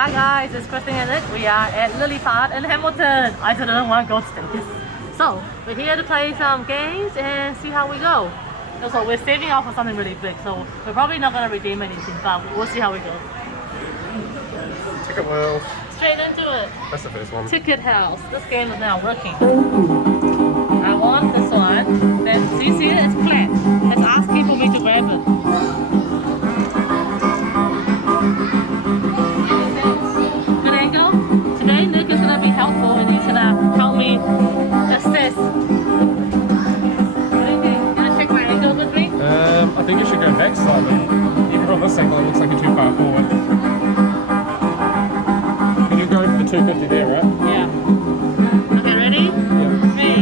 Hi guys, it's Christine and Nick. We are at Lilliputt in Hamilton. I don't want to go to this. So, we're here to play some games and see how we go. Also, we're saving up for something really big, so we're probably not going to redeem anything, but we'll see how we go. Ticket world. Straight into it. That's the first one. Ticket house. This game is now working. I want this one. Then, so you see it? It's flat. It's asking for me to grab it. Good angle. Today, Nick is going to be helpful and he's going to help me assess. What do you think? You going to check my angle with me? I think you should go back slightly. Even from this angle, it looks like you're too far forward. Can you go for the 250 there, right? Yeah. Okay, ready? Yeah. 3,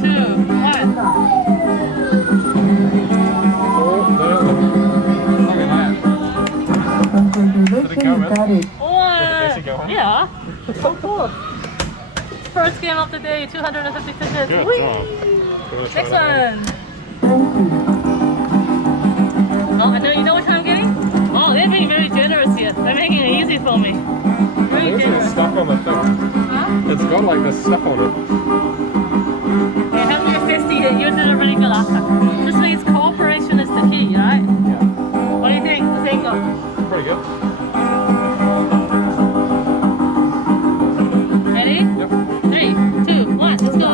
2, 1. Oh, there. Look at that. Did it go in? What? There she go, huh? Yeah. Oh, cool. First game of the day, 250 tickets. Good Whee! job. Next one. Oh, I know, you know what I'm getting? Oh, they're being very generous here. They're making it easy for me. Very There's generous. stuff on the thing. Huh? It's got like this stuff on it. Yeah, help me assist you. You did a really good last time. This means cooperation is the key, right? Yeah. What do you think? This angle? Pretty good. Ready? Yep. 3, 2, 1, let's go.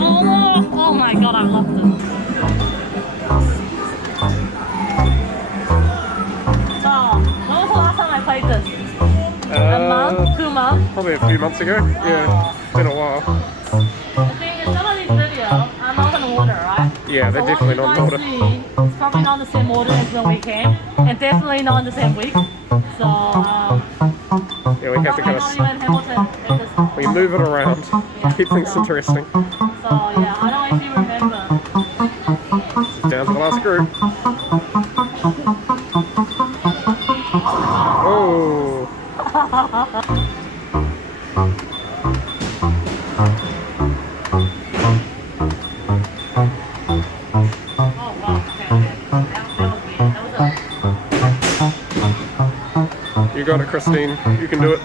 Oh no! Oh my god, I love this. So, when was the last time I played this? A month? 2 months? Probably a few months ago. Yeah. It's been a while. The thing is, some of these videos are not in order, right? Yeah, they're So definitely what not you in guys order. see, it's probably not the same order as when we came, and definitely not in the same week. So, Yeah, we have to kind probably not even of Hamilton at this point. we move it around. Keep things interesting. So, yeah, I don't actually remember. Down to the last group. Oh. Oh, wow, okay. That was me. You got it, Christine. You can do it.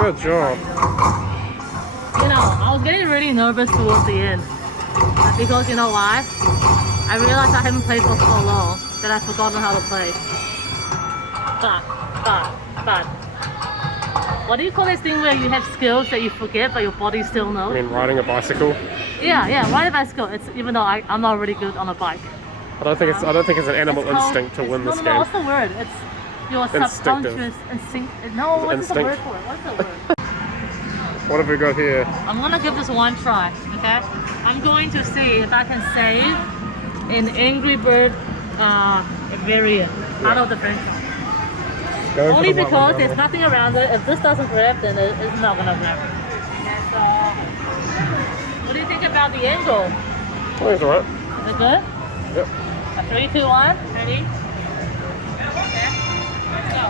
Good job. You know, I was getting really nervous towards the end. Because you know why? I realized I haven't played for so long that I've forgotten how to play. But. What do you call this thing where you have skills that you forget but your body still I knows? mean, riding a bicycle. Yeah, riding a bicycle. It's even though I'm not really good on a bike. I don't think it's an animal It's called- instinct to win no, this no, game. what's the word? It's your Instinctive. subconscious instinct. No, what's the Instinct. word for it? What's the word? What have we got here? I'm gonna give this one try, okay? I'm going to see if I can save an Angry Bird variant out of the franchise. Go for Only the white because one, there's nothing around it. If this doesn't grab, then it's not gonna grab. So, what do you think about the angle? Oh, it's alright. Is it good? Yep. 3, 2, 1, ready? Okay, let's go.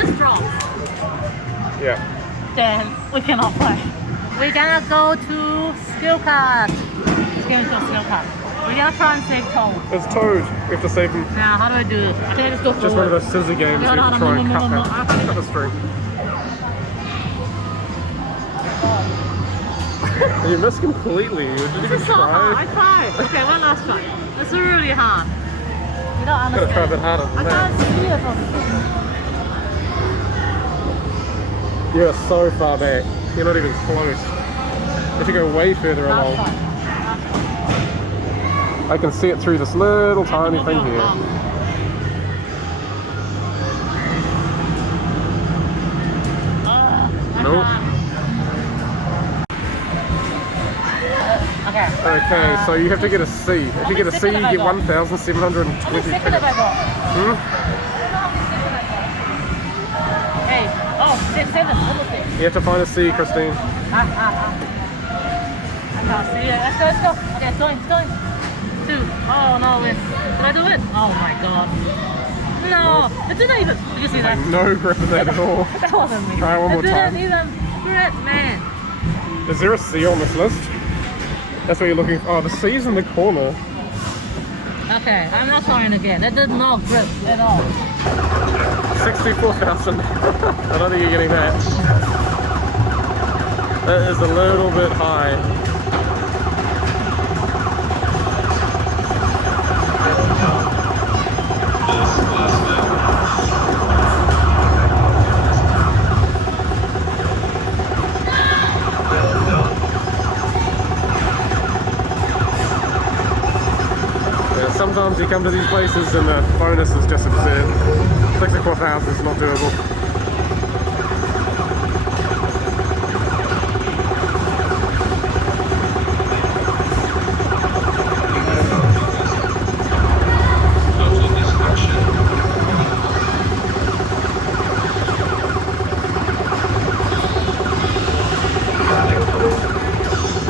This drops. Yeah. Then we cannot play. We're gonna go to skill card. Let's get into a skill card. We're gonna try and save Toad. It's Toad. We have to save him. Now, how do I do this? I think I just go Just one of forward. those scissor games. No, We no, have to no, try and no, cut no, that. no. Cut the string. You missed completely. Did you This even is so hard. I try? tried. Okay, one last try. It's really hard. You don't Gotta try a understand. bit harder I than that. can't see it from here. You're so far back. You're not even close. You have to go way further Last along. try. I can see it through this little tiny thing here. Nope. Okay. Okay, so you have to get a C. If you get a C, you get 1,720 How many seconds have I tickets. got? Hmm? Hey, oh, 7, almost there. You have to find a C, Christine. I can't see it. Let's go, let's go. Okay, it's going, it's going. 2. Oh no, did I do it? Oh my god. No, it didn't even. Did you see that? Like no grip in that at all. That wasn't me. Try one more time. It didn't even grip, man. Is there a C on this list? That's what you're looking for. Oh, the C's in the corner. Okay, I'm not trying again. That did not grip at all. 64,000. I don't think you're getting that. That is a little bit high. Sometimes you come to these places and the bonus is just absurd. 64,000 is not doable.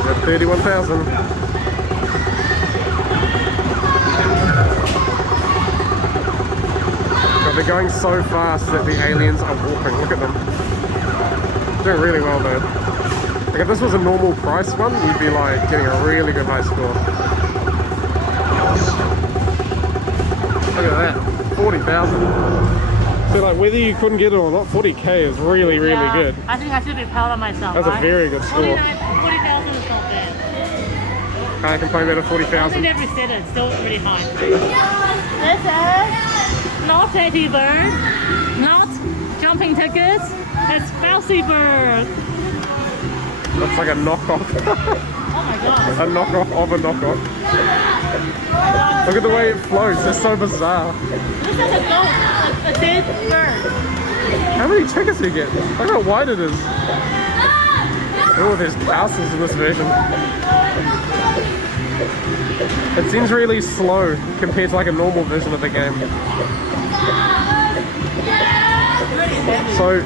We're at 31,000. They're going so fast that the aliens are warping. Look at them. Doing really well though. Like if this was a normal price one, you'd be like getting a really good high score. Look at that. 40,000. So like whether you couldn't get it or not, 40k is really, really good. I think I should be proud of myself. That's a very good score. 40,000 is not bad. Can't complain about a 40,000. I think every set is still pretty high. This is not Teddy Bird, not jumping tickets, it's Bouncy Bird. That's like a knockoff. Oh my god. A knockoff of a knockoff. Look at the way it floats, it's so bizarre. Looks like a goat, a dead bird. How many tickets do you get? Look how wide it is. Oh, there's houses in this version. It seems really slow compared to like a normal version of the game. So,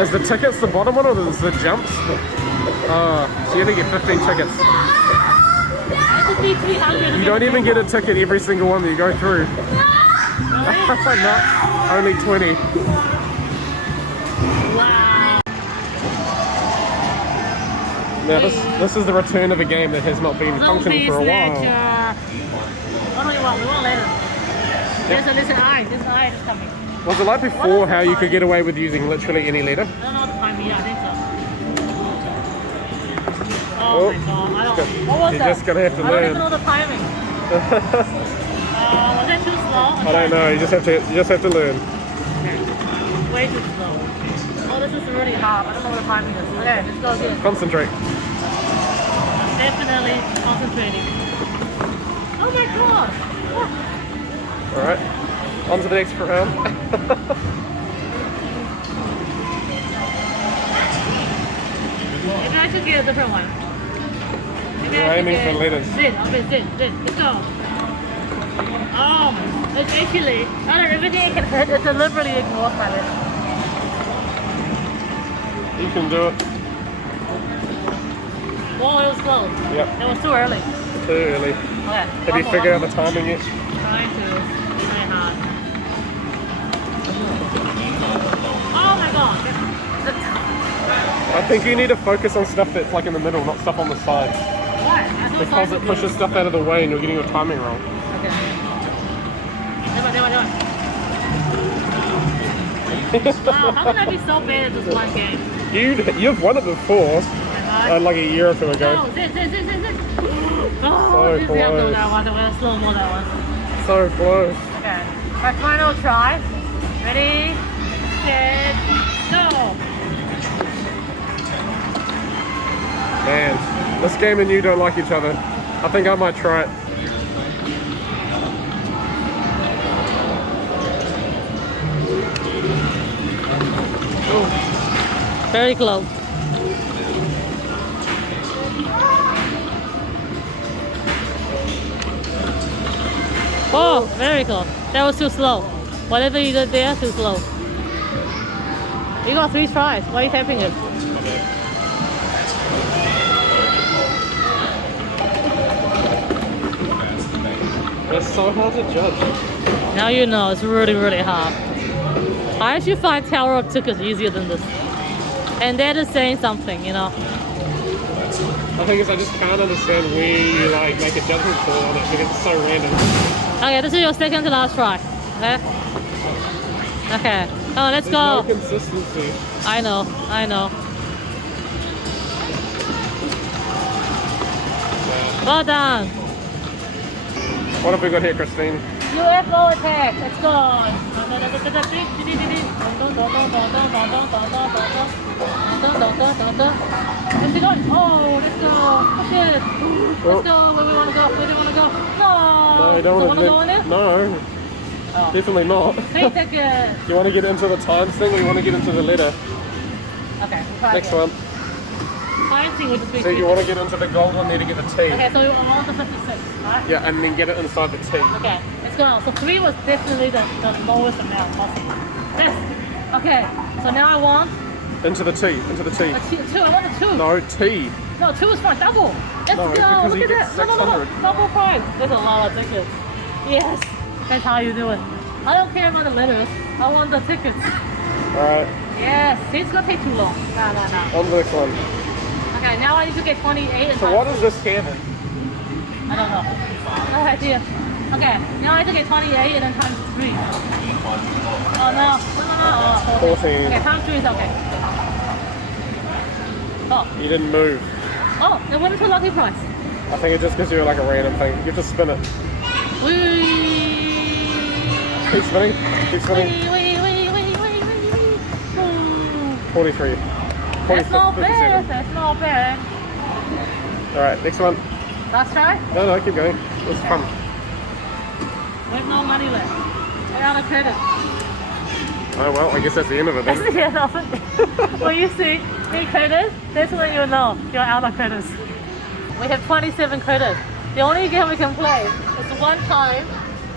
is the tickets the bottom one or is the jumps? So you only get 15 tickets. You don't even get a ticket every single one that you go through. No, only 20. Wow. Now this is the return of a game that has not been functioning for a while. What do we want? We want later. There's an eye. There's an eye that's coming. Was it like before how you could get away with using literally any letter? I don't know the timing. Yeah, I think so. Oh my god. I don't. What was that? You're just gonna have to learn. I don't even know the timing. Was that too slow? I don't know. You just have to learn. Okay. Way too slow. Oh, this is really hard. I don't know what the timing is. Okay, let's go again. Concentrate. I'm definitely concentrating. Oh my god. All right. On to the next round. Maybe I should get a different one. You're aiming for letters. Zin. Let's go. Oh, it's actually, out of everything I can hit, it deliberately ignores my list. You can do it. Whoa, it was close. Yep. It was too early. Too early. Okay. Have you figured out the timing yet? Trying to. Try hard. Oh my god. I think you need to focus on stuff that's like in the middle, not stuff on the sides. Why? Because it pushes stuff out of the way and you're getting your timing wrong. Okay. Do it. Wow, how can I be so bad at this one game? You've won it before, like a year or two ago. No, zit. Oh, So this is close. that one. Slow-mo that one. So close. Okay. My final try. Ready, set, go. Man, this game and you don't like each other. I think I might try it. Very close. Oh, very close. That was too slow. Whatever you did there, too slow. You got 3 tries. Why are you tapping it? so hard to judge. Now you know, it's really, really hard. I actually find Tower of Tickets easier than this. And that is saying something, you know. The thing is, I just can't understand where you like make a judgment call on it because it's so random. Okay, this is your second to last try. Okay? Okay. Oh, let's go. No consistency. I know. Yeah. Well done. What have we got here, Christine? UFO attack. Let's go. Where's it going? Oh, let's go. Push it. Let's go. Where do we want to go? Where do you want to go? No. No, you don't want to go in it? No. Oh. Definitely not. 3 seconds. You want to get into the times thing or you want to get into the letter? Okay. We'll try Next again. one. Time thing with the So you want to get into the gold one there to get the T. Okay, so we want the 56, right? Yeah, and then get it inside the T. Okay, let's go. So 3 was definitely the lowest amount possible. Yes. Okay, so now I want Into the T. Into the T. a 2. I want a 2. No, T. No, 2 is fine. Double. Let's No, go. because Look you at get that. No. 600. Double price. There's a lot of tickets. Yes. That's how you do it. I don't care about the letters. I want the tickets. Alright, Yes. See, it's gonna take too long. No. on to the next one. Okay, now I need to get 28 and So what is this here then? I don't know. No idea. Okay, now I have to get 28 and then times 3. Oh no. Oh, 14. Okay, times 3 is okay. Oh, You didn't move. then what is the lucky price? I think it just gives you like a random thing. You have to spin it. Wee. Keep spinning. Keep spinning. Wee. 43. That's not 57. bad. That's not bad. Alright, next one. Last try? No, keep going. It's fun. We have no money left. We're out of credit. Oh well, I guess that's the end of it That's then. the end of it. When you see 3 credits, that's when you know you're out of credits. We have 27 credits. The only game we can play is one time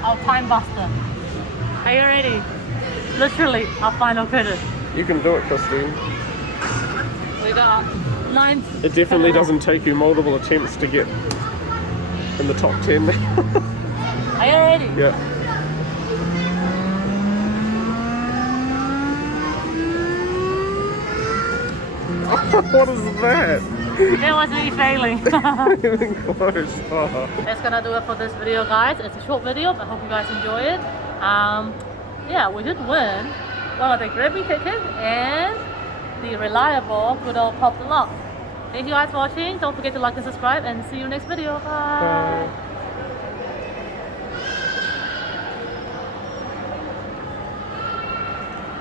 of Time Buster. Are you ready? Literally, our final credit. You can do it, Christine. We got 9. It definitely doesn't take you multiple attempts to get in the top 10 now. Are you ready? Yeah. What is that? It was me failing. Even close. Oh. That's gonna do it for this video, guys. It's a short video, but I hope you guys enjoy it. Yeah, we did win one of the Grammy tickets and the reliable good old Pop the Lock. Thank you guys for watching. Don't forget to like and subscribe and see you next video. Bye. Bye.